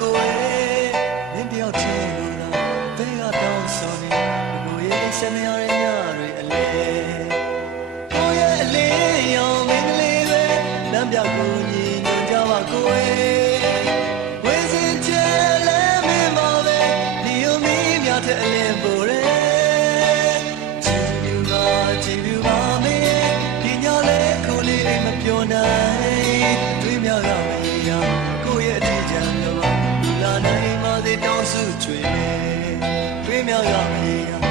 ကိုယ်မင်းတယောက်ချင်းလို့တော့ဘယ်ကတောင်းဆိုနေကိုယ်ရဲ့ဆက်မရတဲ့ညတွေအလဲကိုယ်ရဲ့အလေးရောင်မင်းကလေးပဲလမ်းပြကိုညီညွတ်ကြပါကိုယ်ဝေစင်ချဲလဲမင်းပါပဲဒီယိုမီမြတ်တဲ့အလင်းပေါ်ရဲချီလူပါမင်းဒီညလဲကိုလေးအိမ်မပြောနိုင်တွေးမြောက်ရမယ်ရာကိုယ့်ရဲ့အထီးကျန်တော့လာနိုင်ပါစေတောင်းစုချွေတွေးမြောက်ရမယ်ရာ